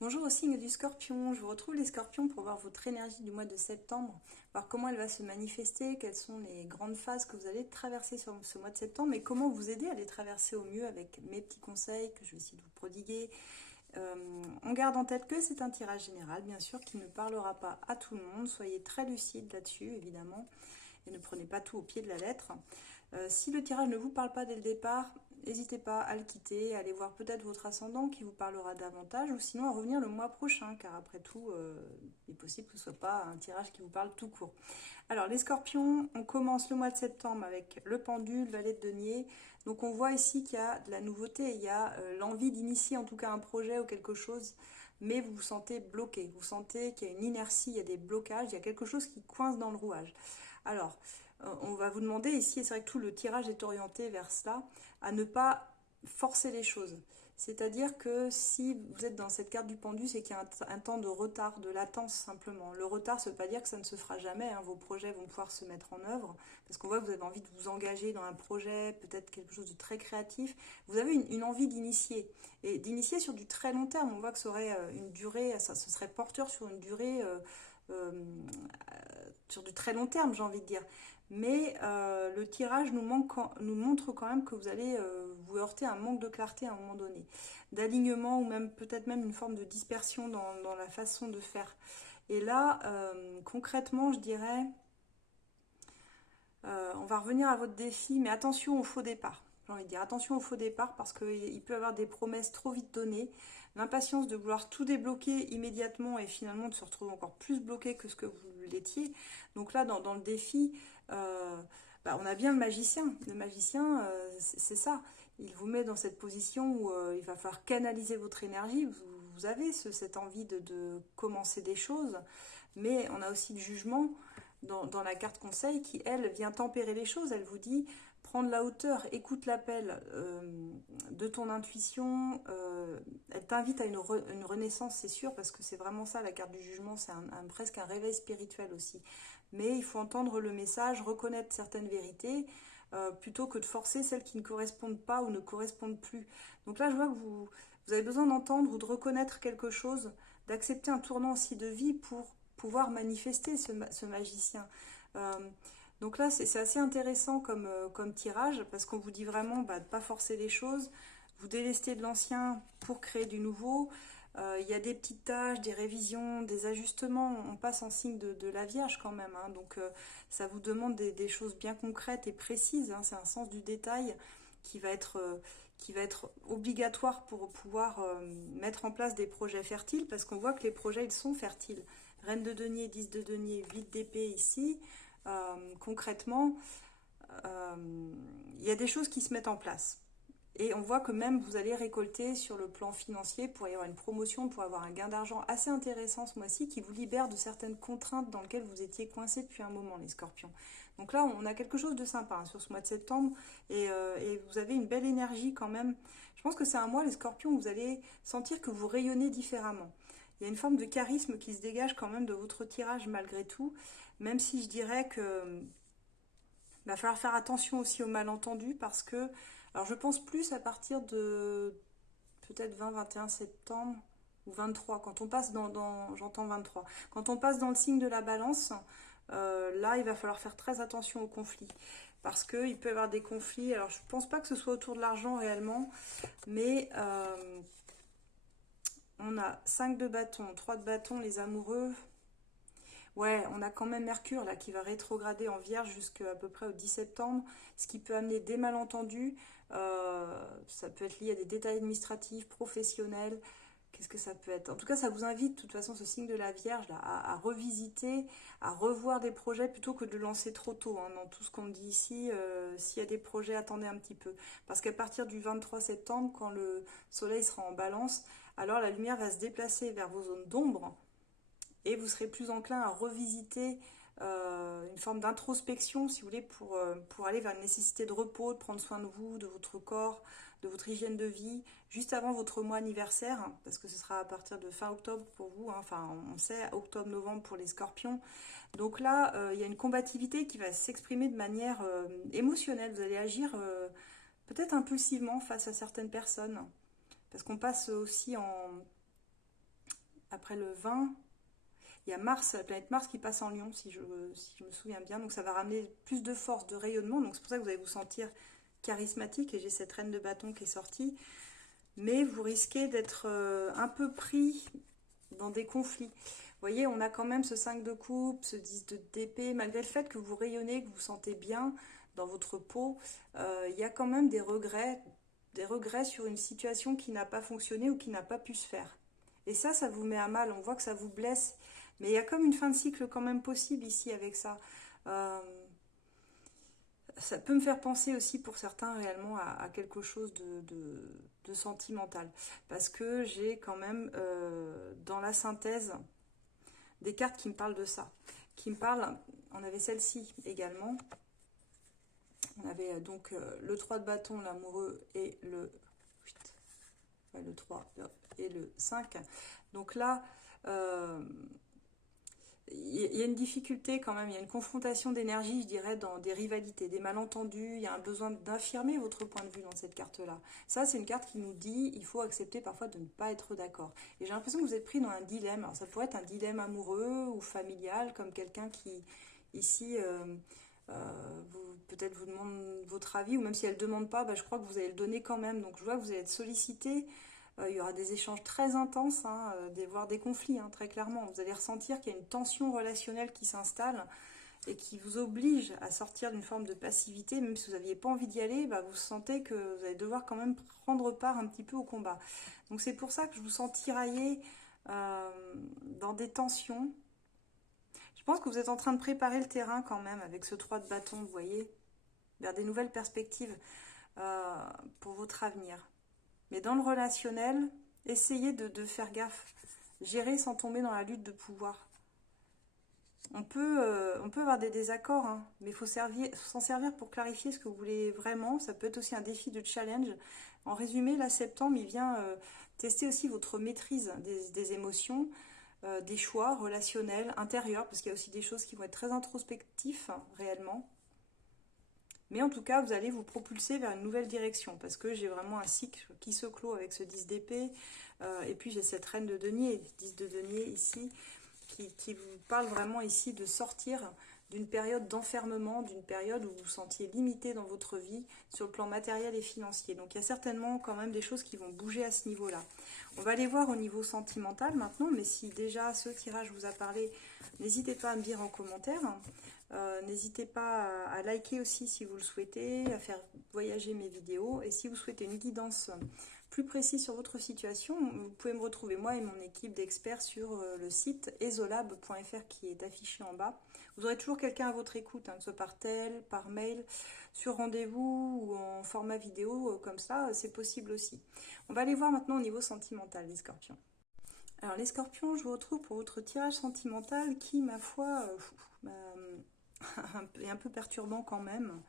Bonjour au signe du Scorpion, je vous retrouve les Scorpions pour voir votre énergie du mois de septembre, voir comment elle va se manifester, quelles sont les grandes phases que vous allez traverser sur ce mois de septembre et comment vous aider à les traverser au mieux avec mes petits conseils que je vais essayer de vous prodiguer. On garde en tête que c'est un tirage général, bien sûr, qui ne parlera pas à tout le monde, soyez très lucide là-dessus évidemment et ne prenez pas tout au pied de la lettre. Si le tirage ne vous parle pas dès le départ, n'hésitez pas à le quitter, à aller voir peut-être votre ascendant qui vous parlera davantage, ou sinon à revenir le mois prochain, car après tout, il est possible que ce ne soit pas un tirage qui vous parle tout court. Alors les scorpions, on commence le mois de septembre avec le pendule, valet de denier. Donc on voit ici qu'il y a de la nouveauté, il y a l'envie d'initier en tout cas un projet ou quelque chose, mais vous vous sentez bloqué, vous sentez qu'il y a une inertie, il y a des blocages, il y a quelque chose qui coince dans le rouage. Alors, on va vous demander ici, et c'est vrai que tout le tirage est orienté vers cela, à ne pas forcer les choses. C'est-à-dire que si vous êtes dans cette carte du pendu, c'est qu'il y a un temps de retard, de latence simplement. Le retard, ça ne veut pas dire que ça ne se fera jamais, hein. Vos projets vont pouvoir se mettre en œuvre, parce qu'on voit que vous avez envie de vous engager dans un projet, peut-être quelque chose de très créatif. Vous avez une envie d'initier, et d'initier sur du très long terme. On voit que ça aurait une durée, ce serait porteur sur une durée, euh, sur du très long terme, j'ai envie de dire. Mais le tirage nous montre quand même que vous allez vous heurter à un manque de clarté à un moment donné, d'alignement ou même peut-être même une forme de dispersion dans la façon de faire. Et là, concrètement, je dirais, on va revenir à votre défi, mais attention au faux départ. J'ai envie de dire attention au faux départ parce qu'il peut y avoir des promesses trop vite données, l'impatience de vouloir tout débloquer immédiatement et finalement de se retrouver encore plus bloqué que ce que vous l'étiez. Donc là, dans le défi, on a bien le magicien. Le magicien, c'est ça. Il vous met dans cette position où il va falloir canaliser votre énergie. Vous avez cette envie de commencer des choses, mais on a aussi le jugement dans la carte conseil qui, elle, vient tempérer les choses. Elle vous dit prendre la hauteur, écoute l'appel de ton intuition. Elle t'invite à une renaissance, c'est sûr, parce que c'est vraiment ça, la carte du jugement, c'est presque un réveil spirituel aussi. Mais il faut entendre le message, reconnaître certaines vérités, plutôt que de forcer celles qui ne correspondent pas ou ne correspondent plus. Donc là, je vois que vous avez besoin d'entendre ou de reconnaître quelque chose, d'accepter un tournant aussi de vie pour pouvoir manifester ce magicien. Euh, donc là, c'est assez intéressant comme tirage, parce qu'on vous dit vraiment de ne pas forcer les choses, vous délestez de l'ancien pour créer du nouveau. Il y a des petites tâches, des révisions, des ajustements. On passe en signe de la Vierge quand même, hein. Donc ça vous demande des choses bien concrètes et précises, hein. C'est un sens du détail qui va être obligatoire pour pouvoir mettre en place des projets fertiles, parce qu'on voit que les projets, ils sont fertiles. Reine de denier, 10 de denier, 8 d'épée ici. Concrètement, il y a des choses qui se mettent en place. Et on voit que même vous allez récolter sur le plan financier pour y avoir une promotion, pour avoir un gain d'argent assez intéressant ce mois-ci qui vous libère de certaines contraintes dans lesquelles vous étiez coincé depuis un moment, les scorpions. Donc là, on a quelque chose de sympa, hein, sur ce mois de septembre et vous avez une belle énergie quand même. Je pense que c'est un mois, les scorpions, où vous allez sentir que vous rayonnez différemment. Il y a une forme de charisme qui se dégage quand même de votre tirage malgré tout, même si je dirais que il va falloir faire attention aussi aux malentendus parce que, alors je pense plus à partir de peut-être 20-21 septembre ou 23, quand on passe j'entends 23, quand on passe dans le signe de la balance, là il va falloir faire très attention aux conflits. Parce qu'il peut y avoir des conflits, alors je pense pas que ce soit autour de l'argent réellement, mais on a 5 de bâton, 3 de bâton, les amoureux. Ouais, on a quand même Mercure là qui va rétrograder en Vierge jusqu'à peu près au 10 septembre, ce qui peut amener des malentendus. Ça peut être lié à des détails administratifs, professionnels. Qu'est-ce que ça peut être? En tout cas, ça vous invite, de toute façon, ce signe de la Vierge là, à revisiter, à revoir des projets plutôt que de le lancer trop tôt, hein. Dans tout ce qu'on dit ici, s'il y a des projets, attendez un petit peu. Parce qu'à partir du 23 septembre, quand le soleil sera en balance, alors la lumière va se déplacer vers vos zones d'ombre et vous serez plus enclin à revisiter une forme d'introspection, si vous voulez, pour aller vers une nécessité de repos, de prendre soin de vous, de votre corps, de votre hygiène de vie, juste avant votre mois anniversaire, hein, parce que ce sera à partir de fin octobre pour vous, hein, enfin on sait, octobre-novembre pour les scorpions. Donc là, il y a une combativité qui va s'exprimer de manière émotionnelle, vous allez agir peut-être impulsivement face à certaines personnes, parce qu'on passe aussi Après le 20, il y a Mars, la planète Mars qui passe en Lion, si je me souviens bien. Donc ça va ramener plus de force, de rayonnement. Donc c'est pour ça que vous allez vous sentir charismatique. Et j'ai cette reine de bâton qui est sortie. Mais vous risquez d'être un peu pris dans des conflits. Vous voyez, on a quand même ce 5 de coupe, ce 10 d'épée. Malgré le fait que vous rayonnez, que vous vous sentez bien dans votre peau, il y a quand même des regrets sur une situation qui n'a pas fonctionné ou qui n'a pas pu se faire. Et ça vous met à mal. On voit que ça vous blesse. Mais il y a comme une fin de cycle quand même possible ici avec ça. Euh, Ça peut me faire penser aussi pour certains réellement à quelque chose de sentimental. Parce que j'ai quand même dans la synthèse des cartes qui me parlent de ça. Qui me parlent, on avait celle-ci également. On avait donc le 3 de bâton, l'amoureux, et le 3 et le 5. Donc là, il y a une difficulté quand même, il y a une confrontation d'énergie, je dirais, dans des rivalités, des malentendus, il y a un besoin d'affirmer votre point de vue dans cette carte-là. Ça, c'est une carte qui nous dit, il faut accepter parfois de ne pas être d'accord. Et j'ai l'impression que vous êtes pris dans un dilemme. Alors ça pourrait être un dilemme amoureux ou familial, comme quelqu'un qui, ici, peut-être vous demande votre avis, ou même si elle ne demande pas, bah, je crois que vous allez le donner quand même. Donc je vois que vous allez être sollicité. Il y aura des échanges très intenses, hein, voire des conflits, hein, très clairement. Vous allez ressentir qu'il y a une tension relationnelle qui s'installe et qui vous oblige à sortir d'une forme de passivité. Même si vous n'aviez pas envie d'y aller, bah, vous sentez que vous allez devoir quand même prendre part un petit peu au combat. Donc c'est pour ça que je vous sens tiraillé dans des tensions. Je pense que vous êtes en train de préparer le terrain quand même avec ce 3 de bâton, vous voyez, vers des nouvelles perspectives pour votre avenir. Mais dans le relationnel, essayez de faire gaffe. Gérer sans tomber dans la lutte de pouvoir. On peut avoir des désaccords, hein, mais il faut s'en servir pour clarifier ce que vous voulez vraiment. Ça peut être aussi un défi de challenge. En résumé, là, septembre, il vient tester aussi votre maîtrise des émotions, des choix relationnels, intérieurs, parce qu'il y a aussi des choses qui vont être très introspectives, hein, réellement. Mais en tout cas, vous allez vous propulser vers une nouvelle direction parce que j'ai vraiment un cycle qui se clôt avec ce 10 d'épée. Et puis j'ai cette reine de denier, 10 de denier ici, qui vous parle vraiment ici de sortir d'une période d'enfermement, d'une période où vous vous sentiez limité dans votre vie sur le plan matériel et financier. Donc il y a certainement quand même des choses qui vont bouger à ce niveau-là. On va aller voir au niveau sentimental maintenant, mais si déjà ce tirage vous a parlé, n'hésitez pas à me dire en commentaire. N'hésitez pas à liker aussi si vous le souhaitez, à faire voyager mes vidéos. Et si vous souhaitez une guidance plus précise sur votre situation, vous pouvez me retrouver moi et mon équipe d'experts sur le site esolab.fr qui est affiché en bas. Vous aurez toujours quelqu'un à votre écoute, hein, que ce soit par tel, par mail, sur rendez-vous ou en format vidéo, comme ça, c'est possible aussi. On va aller voir maintenant au niveau sentimental, les scorpions. Alors les scorpions, je vous retrouve pour votre tirage sentimental qui, ma foi, est un peu perturbant quand même.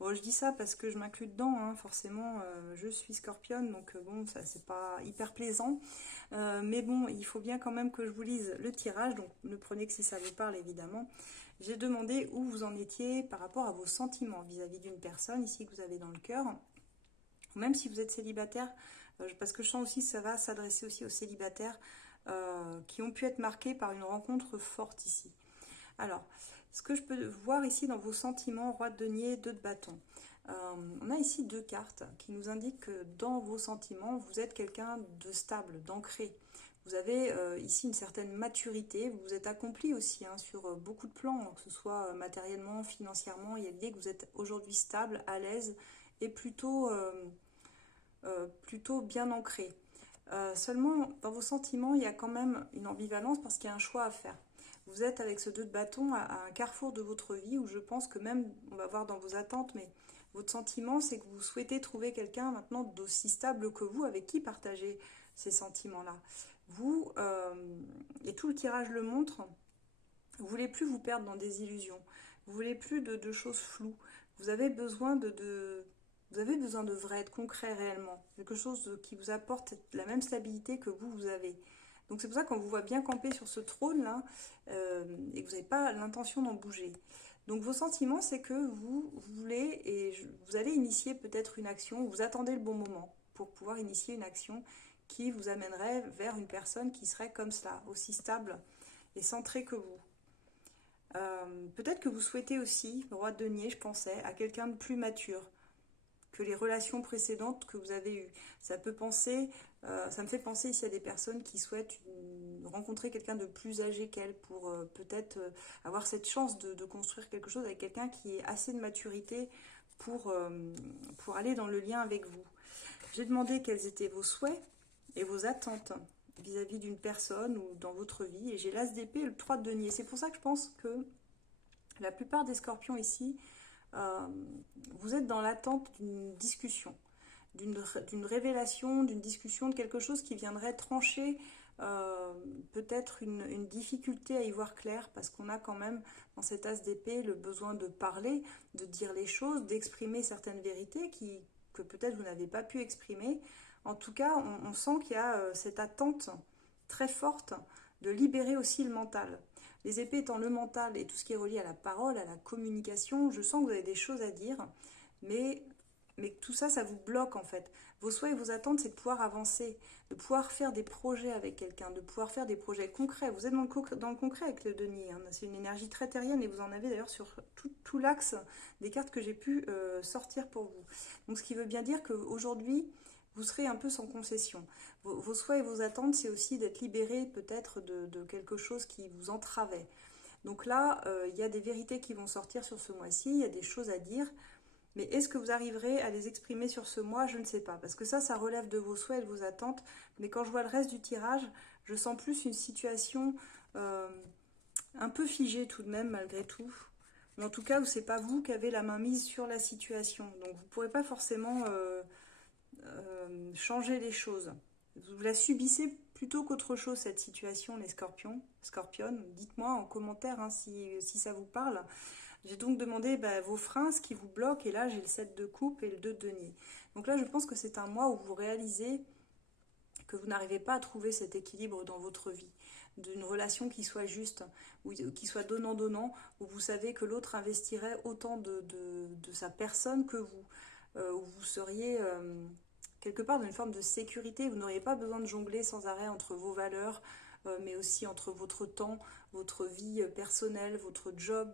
Bon, je dis ça parce que je m'inclus dedans, hein, forcément, je suis scorpionne, donc bon, ça c'est pas hyper plaisant. Mais bon, il faut bien quand même que je vous lise le tirage, donc ne prenez que si ça vous parle évidemment. J'ai demandé où vous en étiez par rapport à vos sentiments vis-à-vis d'une personne ici que vous avez dans le cœur, ou même si vous êtes célibataire, parce que je sens aussi que ça va s'adresser aussi aux célibataires qui ont pu être marqués par une rencontre forte ici. Alors, ce que je peux voir ici dans vos sentiments, roi de denier, 2 de bâton. On a ici 2 cartes qui nous indiquent que dans vos sentiments, vous êtes quelqu'un de stable, d'ancré. Vous avez ici une certaine maturité, vous vous êtes accompli aussi, hein, sur beaucoup de plans, que ce soit matériellement, financièrement. Il y a l'idée que vous êtes aujourd'hui stable, à l'aise et plutôt bien ancré. Seulement, dans vos sentiments, il y a quand même une ambivalence parce qu'il y a un choix à faire. Vous êtes avec ce 2 de bâton à un carrefour de votre vie où je pense que même, on va voir dans vos attentes, mais votre sentiment, c'est que vous souhaitez trouver quelqu'un maintenant d'aussi stable que vous, avec qui partager ces sentiments-là. Vous, et tout le tirage le montre, vous ne voulez plus vous perdre dans des illusions. Vous ne voulez plus de choses floues. Vous avez besoin vous avez besoin de vrai, de concret réellement. Quelque chose qui vous apporte la même stabilité que vous avez. Donc c'est pour ça qu'on vous voit bien camper sur ce trône-là et que vous n'avez pas l'intention d'en bouger. Donc vos sentiments, c'est que vous voulez et vous allez initier peut-être une action, vous attendez le bon moment pour pouvoir initier une action qui vous amènerait vers une personne qui serait comme cela, aussi stable et centrée que vous. Peut-être que vous souhaitez aussi, roi de denier, je pensais, à quelqu'un de plus mature que les relations précédentes que vous avez eues. Ça me fait penser ici à des personnes qui souhaitent rencontrer quelqu'un de plus âgé qu'elles pour peut-être avoir cette chance de construire quelque chose avec quelqu'un qui ait assez de maturité pour aller dans le lien avec vous. J'ai demandé quels étaient vos souhaits et vos attentes vis-à-vis d'une personne ou dans votre vie, et j'ai l'as d'épée et le 3 de denier. C'est pour ça que je pense que la plupart des scorpions ici, euh, vous êtes dans l'attente d'une discussion, d'une révélation, d'une discussion, de quelque chose qui viendrait trancher peut-être une difficulté à y voir clair, parce qu'on a quand même dans cet as d'épée le besoin de parler, de dire les choses, d'exprimer certaines vérités que peut-être vous n'avez pas pu exprimer. En tout cas, on sent qu'il y a cette attente très forte de libérer aussi le mental. Les épées étant le mental et tout ce qui est relié à la parole, à la communication, je sens que vous avez des choses à dire, mais tout ça, ça vous bloque en fait. Vos souhaits et vos attentes, c'est de pouvoir avancer, de pouvoir faire des projets avec quelqu'un, de pouvoir faire des projets concrets. Vous êtes dans le concret avec le denier, hein. C'est une énergie très terrienne et vous en avez d'ailleurs sur tout l'axe des cartes que j'ai pu sortir pour vous. Donc ce qui veut bien dire qu'aujourd'hui, vous serez un peu sans concession. Vos souhaits et vos attentes, c'est aussi d'être libéré peut-être de quelque chose qui vous entravait. Donc là, il y a des vérités qui vont sortir sur ce mois-ci, il y a des choses à dire. Mais est-ce que vous arriverez à les exprimer sur ce mois? Je ne sais pas. Parce que ça relève de vos souhaits et de vos attentes. Mais quand je vois le reste du tirage, je sens plus une situation un peu figée tout de même, malgré tout. Mais en tout cas, c'est pas vous qui avez la main mise sur la situation. Donc vous ne pourrez pas forcément changer les choses. Vous la subissez plutôt qu'autre chose, cette situation, les scorpionnes. Dites-moi en commentaire hein, si ça vous parle. J'ai donc demandé vos freins, ce qui vous bloque, et là j'ai le 7 de coupe et le 2 de denier. Donc là je pense que c'est un mois où vous réalisez que vous n'arrivez pas à trouver cet équilibre dans votre vie, d'une relation qui soit juste, ou qui soit donnant-donnant, où vous savez que l'autre investirait autant de sa personne que vous, où vous seriez quelque part dans une forme de sécurité, vous n'auriez pas besoin de jongler sans arrêt entre vos valeurs, mais aussi entre votre temps, votre vie personnelle, votre job,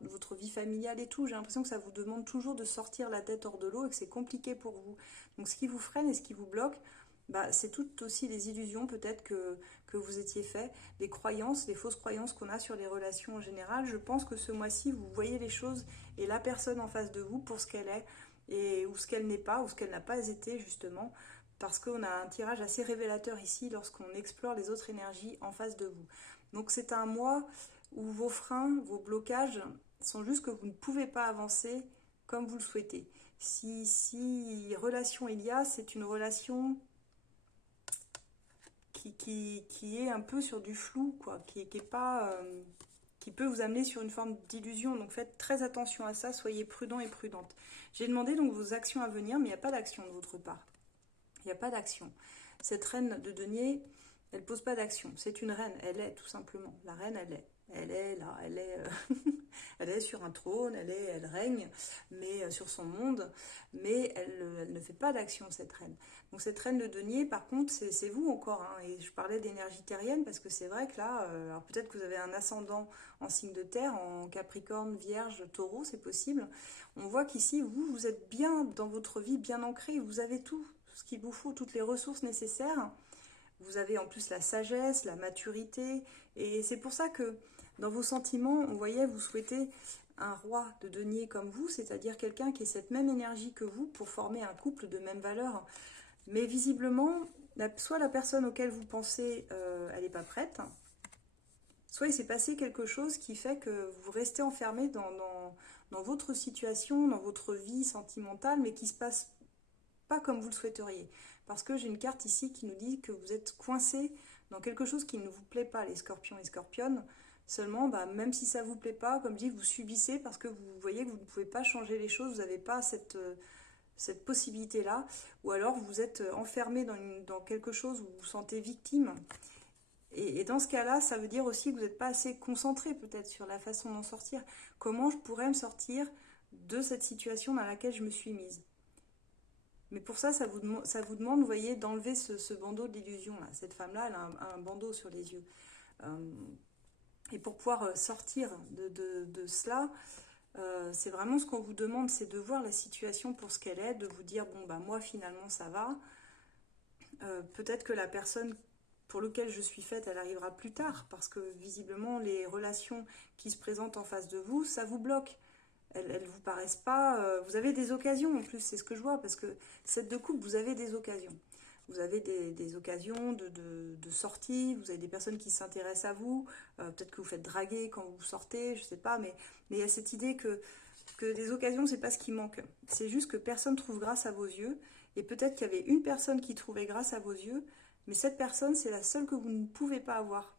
votre vie familiale et tout. J'ai l'impression que ça vous demande toujours de sortir la tête hors de l'eau et que c'est compliqué pour vous. Donc ce qui vous freine et ce qui vous bloque, c'est tout aussi les illusions peut-être que vous étiez fait, les croyances, les fausses croyances qu'on a sur les relations en général. Je pense que ce mois-ci, vous voyez les choses et la personne en face de vous pour ce qu'elle est, ou ce qu'elle n'est pas, ou ce qu'elle n'a pas été justement, parce qu'on a un tirage assez révélateur ici lorsqu'on explore les autres énergies en face de vous. Donc c'est un mois où vos freins, vos blocages sont juste que vous ne pouvez pas avancer comme vous le souhaitez. Si relation il y a, c'est une relation qui est un peu sur du flou, quoi, qui est pas, qui peut vous amener sur une forme d'illusion. Donc faites très attention à ça, soyez prudent et prudente. J'ai demandé donc vos actions à venir, mais il n'y a pas d'action de votre part. Il n'y a pas d'action. Cette reine de denier, elle ne pose pas d'action. C'est une reine, elle est tout simplement. La reine, elle est. Elle est là, elle est sur un trône, elle règne mais sur son monde, mais elle ne fait pas d'action, cette reine. Donc cette reine de denier, par contre, c'est vous encore. Hein, et je parlais d'énergie terrienne parce que c'est vrai que là, alors peut-être que vous avez un ascendant en signe de terre, en Capricorne, Vierge, Taureau, c'est possible. On voit qu'ici, vous êtes bien dans votre vie, bien ancré, vous avez tout ce qu'il vous faut, toutes les ressources nécessaires. Vous avez en plus la sagesse, la maturité, et c'est pour ça que dans vos sentiments, on voyait, vous souhaitez un roi de denier comme vous, c'est-à-dire quelqu'un qui ait cette même énergie que vous pour former un couple de même valeur. Mais visiblement, soit la personne auquel vous pensez, elle n'est pas prête, soit il s'est passé quelque chose qui fait que vous restez enfermé dans votre situation, dans votre vie sentimentale, mais qui se passe pas comme vous le souhaiteriez. Parce que j'ai une carte ici qui nous dit que vous êtes coincé dans quelque chose qui ne vous plaît pas, les scorpions et scorpionnes. Seulement, même si ça ne vous plaît pas, comme je dis, vous subissez parce que vous voyez que vous ne pouvez pas changer les choses, vous n'avez pas cette possibilité-là. Ou alors vous êtes enfermé dans quelque chose où vous vous sentez victime. Et dans ce cas-là, ça veut dire aussi que vous n'êtes pas assez concentré peut-être sur la façon d'en sortir. Comment je pourrais me sortir de cette situation dans laquelle je me suis mise? Mais pour ça, ça vous demande, vous voyez, d'enlever ce bandeau d'illusion là. Cette femme-là, elle a un bandeau sur les yeux. Euh, et pour pouvoir sortir de cela, c'est vraiment ce qu'on vous demande, c'est de voir la situation pour ce qu'elle est, de vous dire, bon, bah moi finalement ça va. Peut-être que la personne pour laquelle je suis faite, elle arrivera plus tard, parce que visiblement les relations qui se présentent en face de vous, ça vous bloque. Elles vous paraissent pas. Vous avez des occasions en plus, c'est ce que je vois, parce que cette de coupe, vous avez des occasions. Vous avez des occasions de sortie, vous avez des personnes qui s'intéressent à vous, peut-être que vous faites draguer quand vous sortez, je sais pas, mais il y a cette idée que des occasions, c'est pas ce qui manque. C'est juste que personne trouve grâce à vos yeux, et peut-être qu'il y avait une personne qui trouvait grâce à vos yeux, mais cette personne, c'est la seule que vous ne pouvez pas avoir.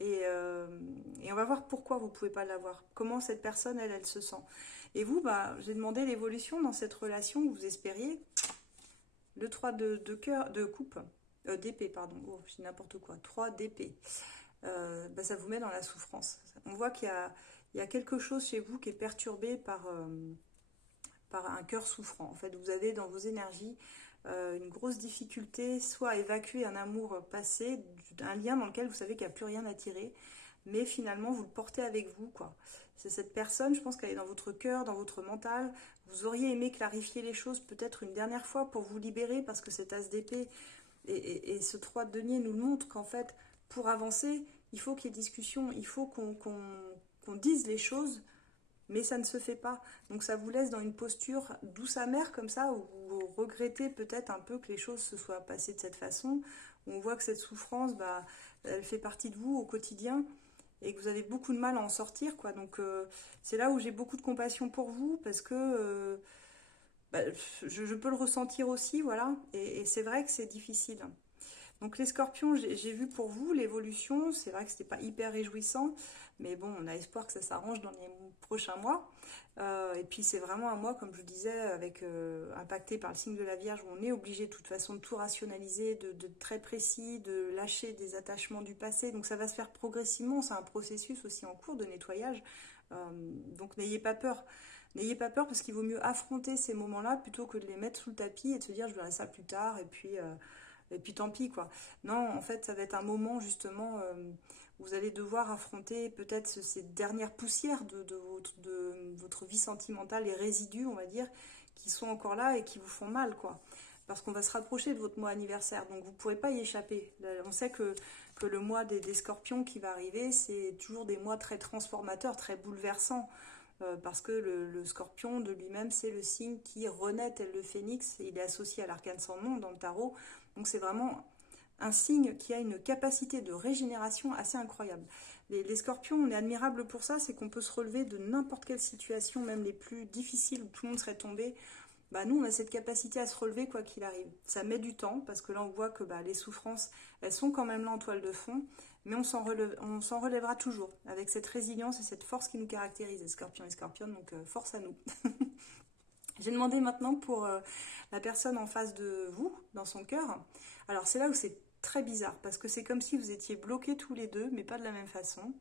Et on va voir pourquoi vous ne pouvez pas l'avoir. Comment cette personne, elle se sent. Et vous, bah, j'ai demandé l'évolution dans cette relation que vous espériez. Le 3 de cœur, de coupe, d'épée, pardon. Oh, je dis n'importe quoi. 3 d'épée. Bah, ça vous met dans la souffrance. On voit il y a quelque chose chez vous qui est perturbé par un cœur souffrant. En fait, vous avez dans vos énergies une grosse difficulté, soit à évacuer un amour passé, un lien dans lequel vous savez qu'il n'y a plus rien à tirer, mais finalement vous le portez avec vous, quoi. C'est cette personne, je pense qu'elle est dans votre cœur, dans votre mental. Vous auriez aimé clarifier les choses peut-être une dernière fois pour vous libérer, parce que cet as d'épée et ce 3 de denier nous le montre qu'en fait, pour avancer, il faut qu'il y ait discussion, il faut qu'on dise les choses, mais ça ne se fait pas. Donc ça vous laisse dans une posture douce amère comme ça, où vous regrettez peut-être un peu que les choses se soient passées de cette façon, où on voit que cette souffrance, bah, elle fait partie de vous au quotidien, et que vous avez beaucoup de mal à en sortir, quoi. Donc c'est là où j'ai beaucoup de compassion pour vous, parce que bah, je peux le ressentir aussi, voilà, et c'est vrai que c'est difficile. Donc les scorpions, j'ai vu pour vous l'évolution, c'est vrai que c'était pas hyper réjouissant, mais bon, on a espoir que ça s'arrange dans les prochains mois. Et puis c'est vraiment un mois, comme je disais, avec impacté par le signe de la Vierge, où on est obligé de toute façon de tout rationaliser, de très précis, de lâcher des attachements du passé. Donc ça va se faire progressivement, c'est un processus aussi en cours de nettoyage. Euh, donc n'ayez pas peur. N'ayez pas peur, parce qu'il vaut mieux affronter ces moments-là plutôt que de les mettre sous le tapis et de se dire je verrai ça plus tard, et puis tant pis, quoi. Non, en fait, ça va être un moment justement où vous allez devoir affronter peut-être ces dernières poussières de votre vie sentimentale, les résidus, on va dire, qui sont encore là et qui vous font mal, quoi. Parce qu'on va se rapprocher de votre mois anniversaire, donc vous ne pourrez pas y échapper. On sait que le mois des scorpions qui va arriver, c'est toujours des mois très transformateurs, très bouleversants. Parce que le scorpion de lui-même, c'est le signe qui renaît tel le phénix, et il est associé à l'arcane sans nom dans le tarot. Donc c'est vraiment un signe qui a une capacité de régénération assez incroyable. Les scorpions, on est admirable pour ça, c'est qu'on peut se relever de n'importe quelle situation, même les plus difficiles où tout le monde serait tombé. Bah nous, on a cette capacité à se relever quoi qu'il arrive. Ça met du temps, parce que là, on voit que bah, les souffrances, elles sont quand même là en toile de fond, mais on s'en relèvera toujours, avec cette résilience et cette force qui nous caractérise, les scorpions et scorpionnes, donc force à nous. J'ai demandé maintenant pour la personne en face de vous, dans son cœur. Alors c'est là où c'est très bizarre, parce que c'est comme si vous étiez bloqués tous les deux, mais pas de la même façon.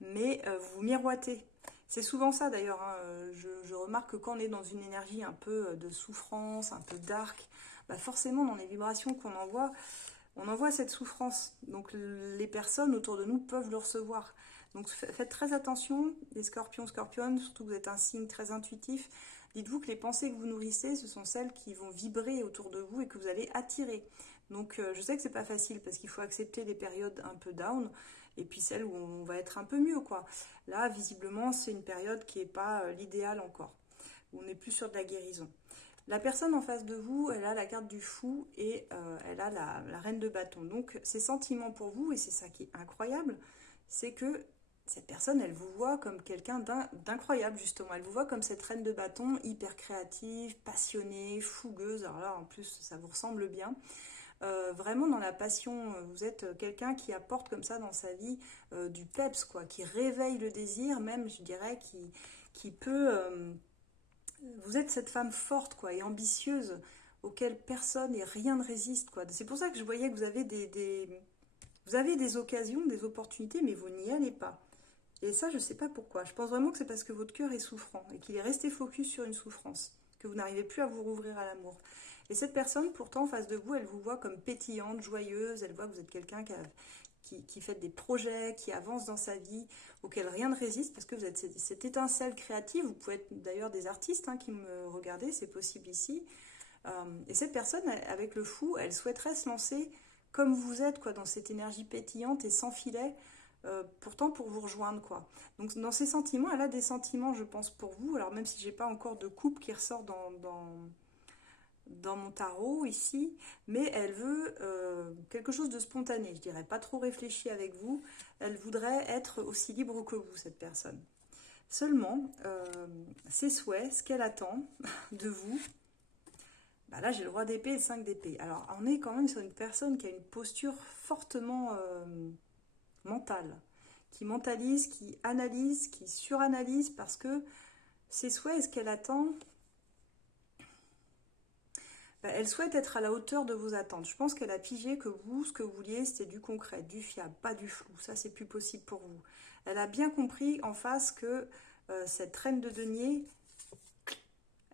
Mais vous miroitez. C'est souvent ça d'ailleurs, hein. Je remarque que quand on est dans une énergie un peu de souffrance, un peu dark, bah forcément dans les vibrations qu'on envoie, on envoie cette souffrance. Donc les personnes autour de nous peuvent le recevoir. Donc faites très attention, les scorpions, scorpionnes, surtout que vous êtes un signe très intuitif. Dites-vous que les pensées que vous nourrissez, ce sont celles qui vont vibrer autour de vous et que vous allez attirer. Donc je sais que c'est pas facile, parce qu'il faut accepter les périodes un peu down et puis celles où on va être un peu mieux, quoi. Là, visiblement, c'est une période qui n'est pas l'idéal encore, où on est plus sur de la guérison. La personne en face de vous, elle a la carte du fou et elle a la reine de bâton. Donc ses sentiments pour vous, et c'est ça qui est incroyable, c'est que cette personne, elle vous voit comme quelqu'un d'incroyable, justement. Elle vous voit comme cette reine de bâton, hyper créative, passionnée, fougueuse. Alors là, en plus, ça vous ressemble bien. Vraiment dans la passion, vous êtes quelqu'un qui apporte comme ça dans sa vie du peps, quoi, qui réveille le désir, même, je dirais, qui peut... vous êtes cette femme forte, quoi, et ambitieuse, auquel personne et rien ne résiste, quoi. C'est pour ça que je voyais que vous avez vous avez des occasions, des opportunités, mais vous n'y allez pas. Et ça, je ne sais pas pourquoi. Je pense vraiment que c'est parce que votre cœur est souffrant et qu'il est resté focus sur une souffrance. que vous n'arrivez plus à vous rouvrir à l'amour. Et cette personne, pourtant, en face de vous, elle vous voit comme pétillante, joyeuse, elle voit que vous êtes quelqu'un qui fait des projets, qui avance dans sa vie, auquel rien ne résiste, parce que vous êtes cette étincelle créative. Vous pouvez être d'ailleurs des artistes hein, qui me regardez, c'est possible ici. Et cette personne, avec le fou, elle souhaiterait se lancer comme vous êtes, quoi, dans cette énergie pétillante et sans filet, pourtant pour vous rejoindre, quoi. Donc dans ses sentiments, elle a des sentiments, je pense, pour vous. Alors même si j'ai pas encore de couple qui ressort dans mon tarot ici, mais elle veut quelque chose de spontané, je dirais, pas trop réfléchi avec vous. Elle voudrait être aussi libre que vous, cette personne. Seulement, ses souhaits, ce qu'elle attend de vous, bah là j'ai le roi d'épée et le 5 d'épée. Alors on est quand même sur une personne qui a une posture fortement mentale, qui mentalise, qui analyse, qui suranalyse, parce que ses souhaits et ce qu'elle attend, elle souhaite être à la hauteur de vos attentes. Je pense qu'elle a pigé que vous, ce que vous vouliez, c'était du concret, du fiable, pas du flou. Ça, c'est plus possible pour vous. Elle a bien compris en face que cette reine de denier,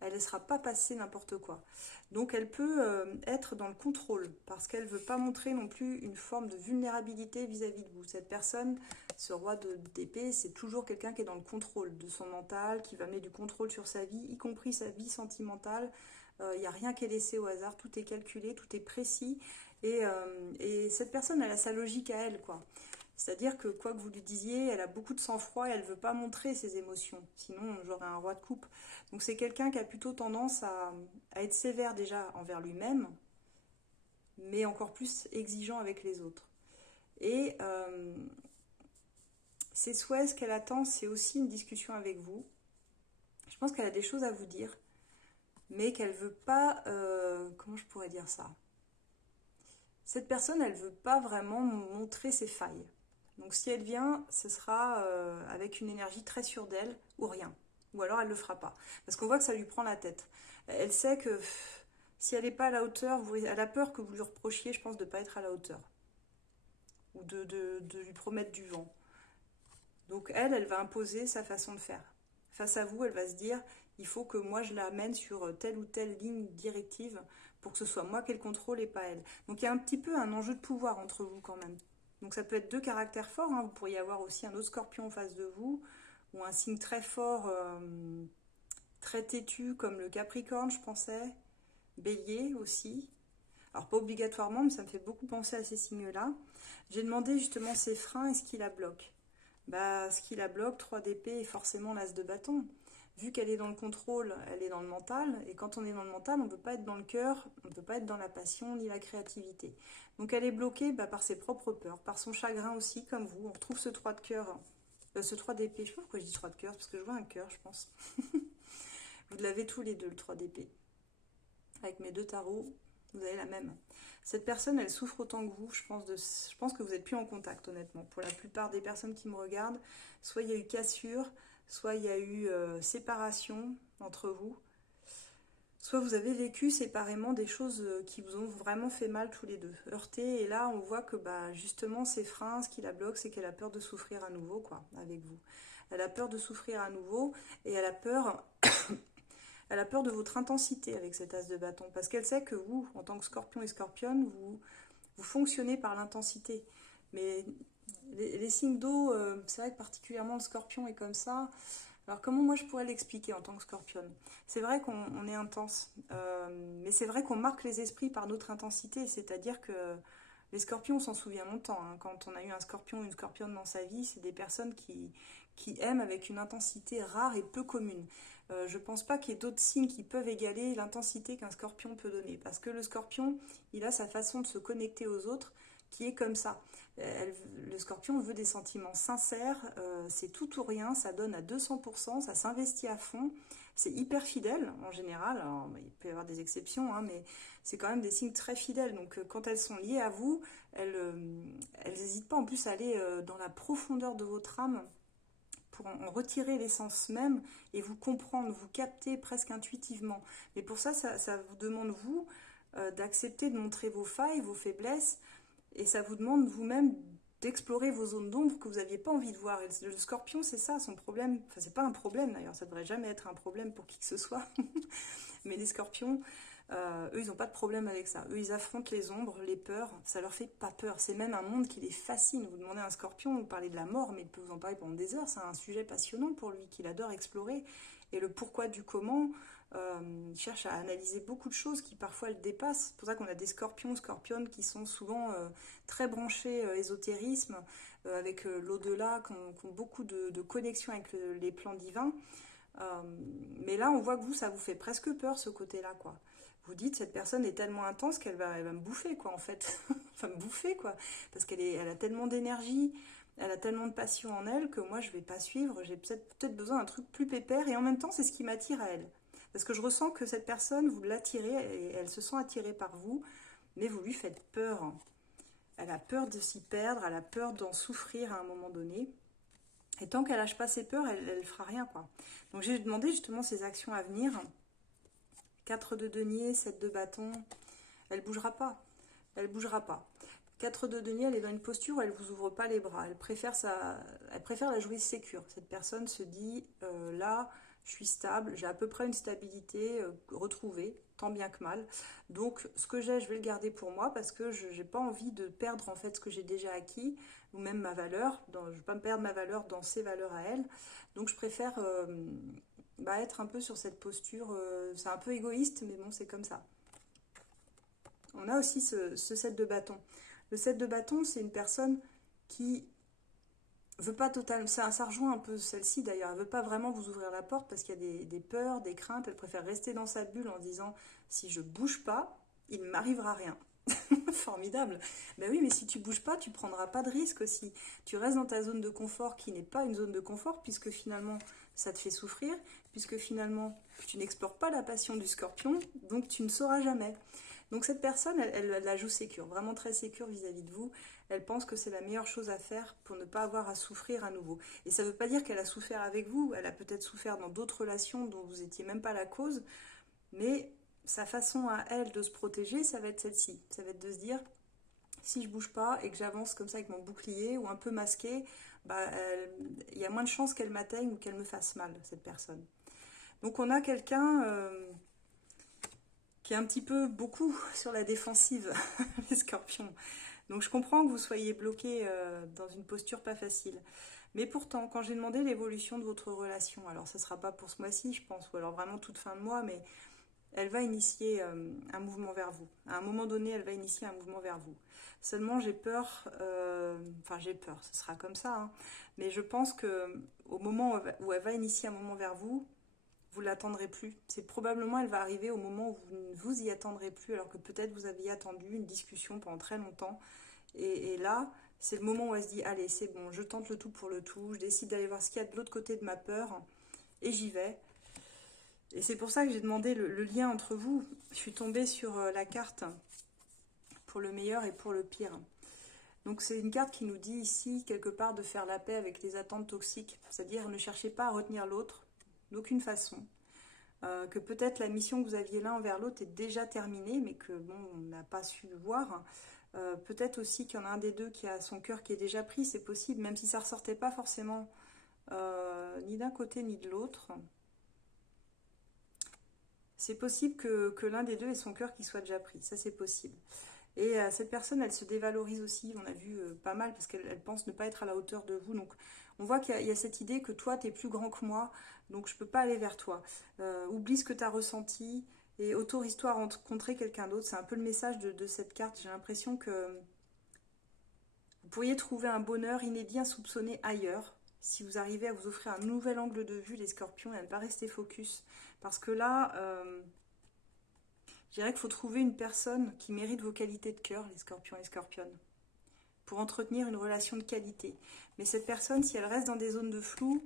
elle ne sera pas passée n'importe quoi. Donc, elle peut être dans le contrôle, parce qu'elle ne veut pas montrer non plus une forme de vulnérabilité vis-à-vis de vous. Cette personne, ce roi d'épée, c'est toujours quelqu'un qui est dans le contrôle de son mental, qui va mettre du contrôle sur sa vie, y compris sa vie sentimentale. Il n'y a rien qui est laissé au hasard, tout est calculé, tout est précis. Et cette personne, elle a sa logique à elle, quoi. C'est-à-dire que quoi que vous lui disiez, elle a beaucoup de sang-froid et elle ne veut pas montrer ses émotions. Sinon, j'aurais un roi de coupe. Donc c'est quelqu'un qui a plutôt tendance à être sévère déjà envers lui-même, mais encore plus exigeant avec les autres. Et ses souhaits, ce qu'elle attend, c'est aussi une discussion avec vous. Je pense qu'elle a des choses à vous dire, mais qu'elle veut pas, comment je pourrais dire ça? Cette personne, elle veut pas vraiment montrer ses failles. Donc si elle vient, ce sera avec une énergie très sûre d'elle, ou rien. Ou alors elle le fera pas. Parce qu'on voit que ça lui prend la tête. Elle sait que si elle n'est pas à la hauteur, elle a peur que vous lui reprochiez, je pense, de ne pas être à la hauteur. Ou de lui promettre du vent. Donc elle va imposer sa façon de faire. Face à vous, elle va se dire, il faut que moi je la mène sur telle ou telle ligne directive pour que ce soit moi qui ai le contrôle et pas elle. Donc il y a un petit peu un enjeu de pouvoir entre vous quand même. Donc ça peut être deux caractères forts, hein. Vous pourriez avoir aussi un autre scorpion en face de vous, ou un signe très fort, très têtu comme le Capricorne, je pensais. Bélier aussi. Alors pas obligatoirement, mais ça me fait beaucoup penser à ces signes-là. J'ai demandé justement ses freins et ce qui la bloque. Bah, ce qui la bloque, 3 d'épée et forcément l'as de bâton. Vu qu'elle est dans le contrôle, elle est dans le mental. Et quand on est dans le mental, on ne peut pas être dans le cœur, on ne peut pas être dans la passion ni la créativité. Donc elle est bloquée par ses propres peurs, par son chagrin aussi, comme vous. On retrouve ce 3 de cœur, ce 3 d'épée. Je sais pas pourquoi je dis 3 de cœur, parce que je vois un cœur, je pense. Vous l'avez tous les deux, le 3 d'épée. Avec mes deux tarots, vous avez la même. Cette personne, elle souffre autant que vous. Je pense que vous n'êtes plus en contact, honnêtement. Pour la plupart des personnes qui me regardent, soit il y a eu cassure, soit il y a eu séparation entre vous, soit vous avez vécu séparément des choses qui vous ont vraiment fait mal tous les deux, heurté. Et là, on voit que justement, ces freins, ce qui la bloque, c'est qu'elle a peur de souffrir à nouveau, quoi, avec vous. Elle a peur de souffrir à nouveau et elle a peur... Elle a peur de votre intensité avec cet as de bâton, parce qu'elle sait que vous, en tant que scorpion et scorpionne, vous fonctionnez par l'intensité. Mais les signes d'eau, c'est vrai que particulièrement le scorpion est comme ça. Alors comment moi je pourrais l'expliquer en tant que scorpionne? C'est vrai qu'on est intense, mais c'est vrai qu'on marque les esprits par notre intensité, c'est-à-dire que les scorpions, on s'en souvient longtemps, hein. Quand on a eu un scorpion ou une scorpionne dans sa vie, c'est des personnes qui aiment avec une intensité rare et peu commune. Je pense pas qu'il y ait d'autres signes qui peuvent égaler l'intensité qu'un scorpion peut donner. Parce que le scorpion, il a sa façon de se connecter aux autres qui est comme ça. Le scorpion veut des sentiments sincères, c'est tout ou rien, ça donne à 200%, ça s'investit à fond, c'est hyper fidèle en général. Alors, il peut y avoir des exceptions, hein, mais c'est quand même des signes très fidèles. Donc quand elles sont liées à vous, elles n'hésitent pas en plus à aller dans la profondeur de votre âme pour en retirer l'essence même et vous comprendre, vous capter presque intuitivement. Mais pour ça, ça vous demande, d'accepter de montrer vos failles, vos faiblesses, et ça vous demande vous-même d'explorer vos zones d'ombre que vous n'aviez pas envie de voir. Et le scorpion, c'est ça, son problème. Enfin, c'est pas un problème d'ailleurs, ça devrait jamais être un problème pour qui que ce soit. Mais les scorpions, eux, ils n'ont pas de problème avec ça. Eux, ils affrontent les ombres, les peurs, ça leur fait pas peur. C'est même un monde qui les fascine. Vous demandez à un scorpion, vous parlez de la mort, mais il peut vous en parler pendant des heures. C'est un sujet passionnant pour lui, qu'il adore explorer. Et le pourquoi du comment, il cherche à analyser beaucoup de choses qui parfois le dépassent. C'est pour ça qu'on a des scorpions, scorpionnes qui sont souvent très branchés ésotérisme, avec l'au-delà, qui ont beaucoup de connexion avec les plans divins. Mais là, on voit que vous, ça vous fait presque peur, ce côté-là, quoi. Vous dites, cette personne est tellement intense elle va me bouffer, quoi, en fait. Elle va me bouffer, quoi. Parce elle a tellement d'énergie, elle a tellement de passion en elle que moi, je vais pas suivre. J'ai peut-être besoin d'un truc plus pépère. Et en même temps, c'est ce qui m'attire à elle. Parce que je ressens que cette personne, vous l'attirez et elle se sent attirée par vous, mais vous lui faites peur. Elle a peur de s'y perdre, elle a peur d'en souffrir à un moment donné. Et tant qu'elle lâche pas ses peurs, elle fera rien, quoi. Donc j'ai demandé justement ses actions à venir. 4 de denier, 7 de bâton. Elle bougera pas. Elle bougera pas. 4 de denier, elle est dans une posture où elle vous ouvre pas les bras. Elle préfère la jouer sécure. Cette personne se dit, là, je suis stable, j'ai à peu près une stabilité retrouvée, tant bien que mal. Donc ce que j'ai, je vais le garder pour moi parce que je n'ai pas envie de perdre en fait ce que j'ai déjà acquis, ou même ma valeur. Je ne veux pas me perdre ma valeur dans ses valeurs à elle. Donc je préfère être un peu sur cette posture. C'est un peu égoïste, mais bon, c'est comme ça. On a aussi ce 7 de bâton. Le 7 de bâton, c'est une personne qui veut pas totalement, ça rejoint un peu celle-ci d'ailleurs, elle veut pas vraiment vous ouvrir la porte parce qu'il y a des peurs, des craintes, elle préfère rester dans sa bulle en disant si je bouge pas, il ne m'arrivera rien. Formidable. Ben oui, mais si tu bouges pas, tu prendras pas de risque aussi. Tu restes dans ta zone de confort qui n'est pas une zone de confort puisque finalement ça te fait souffrir, puisque finalement tu n'explores pas la passion du scorpion, donc tu ne sauras jamais. Donc cette personne, elle la joue sécure, vraiment très sécure vis-à-vis de vous. Elle pense que c'est la meilleure chose à faire pour ne pas avoir à souffrir à nouveau. Et ça ne veut pas dire qu'elle a souffert avec vous, elle a peut-être souffert dans d'autres relations dont vous n'étiez même pas la cause, mais sa façon à elle de se protéger, ça va être celle-ci. Ça va être de se dire, si je bouge pas et que j'avance comme ça avec mon bouclier ou un peu masqué, il y a moins de chances qu'elle m'atteigne ou qu'elle me fasse mal, cette personne. Donc on a quelqu'un qui est un petit peu beaucoup sur la défensive, les scorpions. Donc je comprends que vous soyez bloqué dans une posture pas facile. Mais pourtant, quand j'ai demandé l'évolution de votre relation, alors ce ne sera pas pour ce mois-ci, je pense, ou alors vraiment toute fin de mois, mais elle va initier un mouvement vers vous. À un moment donné, elle va initier un mouvement vers vous. Seulement, j'ai peur, j'ai peur, ce sera comme ça, hein, mais je pense qu'au moment où elle va initier un mouvement vers vous, vous ne l'attendrez plus. C'est probablement, elle va arriver au moment où vous ne vous y attendrez plus, alors que peut-être vous aviez attendu une discussion pendant très longtemps. Et là, c'est le moment où elle se dit, allez, c'est bon, je tente le tout pour le tout, je décide d'aller voir ce qu'il y a de l'autre côté de ma peur, et j'y vais. Et c'est pour ça que j'ai demandé le lien entre vous. Je suis tombée sur la carte pour le meilleur et pour le pire. Donc c'est une carte qui nous dit ici, quelque part, de faire la paix avec les attentes toxiques. C'est-à-dire, ne cherchez pas à retenir l'autre, d'aucune façon. Que peut-être la mission que vous aviez l'un envers l'autre est déjà terminée, mais que bon, on n'a pas su le voir. Peut-être aussi qu'il y en a un des deux qui a son cœur qui est déjà pris, c'est possible, même si ça ne ressortait pas forcément ni d'un côté ni de l'autre. C'est possible que l'un des deux ait son cœur qui soit déjà pris, ça c'est possible. Et cette personne, elle se dévalorise aussi, on a vu pas mal, parce qu'elle pense ne pas être à la hauteur de vous. Donc on voit qu'il y a cette idée que toi, tu es plus grand que moi, donc je ne peux pas aller vers toi. Oublie ce que tu as ressenti et autorise-toi à rencontrer quelqu'un d'autre. C'est un peu le message de cette carte. J'ai l'impression que vous pourriez trouver un bonheur inédit, insoupçonné ailleurs, si vous arrivez à vous offrir un nouvel angle de vue, les scorpions, et à ne pas rester focus. Parce que là... je dirais qu'il faut trouver une personne qui mérite vos qualités de cœur, les scorpions et les scorpionnes, pour entretenir une relation de qualité. Mais cette personne, si elle reste dans des zones de flou,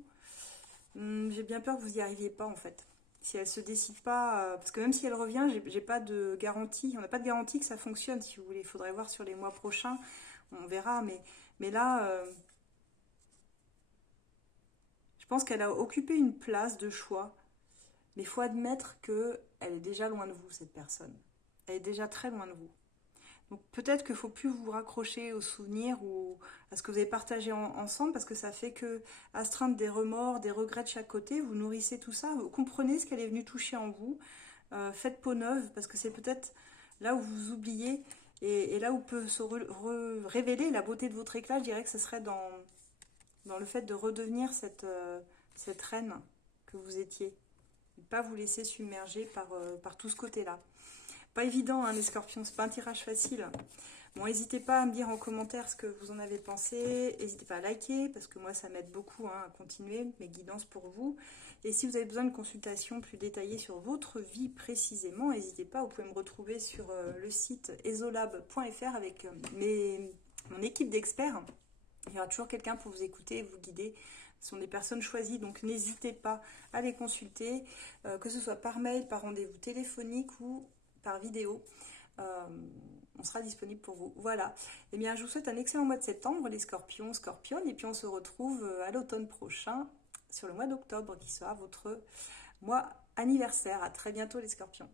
j'ai bien peur que vous n'y arriviez pas en fait. Si elle ne se décide pas, parce que même si elle revient, j'ai pas de garantie, on n'a pas de garantie que ça fonctionne si vous voulez. Il faudrait voir sur les mois prochains, on verra. Mais là, je pense qu'elle a occupé une place de choix. Mais il faut admettre qu'elle est déjà loin de vous, cette personne. Elle est déjà très loin de vous. Donc peut-être qu'il ne faut plus vous raccrocher aux souvenirs ou à ce que vous avez partagé ensemble, parce que ça fait que astreindre des remords, des regrets de chaque côté, vous nourrissez tout ça, vous comprenez ce qu'elle est venue toucher en vous, faites peau neuve, parce que c'est peut-être là où vous oubliez, et là où peut se révéler la beauté de votre éclat. Je dirais que ce serait dans le fait de redevenir cette reine que vous étiez. Ne pas vous laisser submerger par tout ce côté-là. Pas évident, hein, les scorpions, c'est pas un tirage facile. Bon, n'hésitez pas à me dire en commentaire ce que vous en avez pensé. N'hésitez pas à liker, parce que moi, ça m'aide beaucoup, hein, à continuer mes guidances pour vous. Et si vous avez besoin de consultations plus détaillées sur votre vie précisément, n'hésitez pas, vous pouvez me retrouver sur le site esolab.fr avec mon équipe d'experts. Il y aura toujours quelqu'un pour vous écouter et vous guider. Ce sont des personnes choisies, donc n'hésitez pas à les consulter, que ce soit par mail, par rendez-vous téléphonique ou par vidéo. On sera disponible pour vous. Voilà. Eh bien, je vous souhaite un excellent mois de septembre, les scorpions, scorpionnes, et puis on se retrouve à l'automne prochain, sur le mois d'octobre, qui sera votre mois anniversaire. À très bientôt, les scorpions.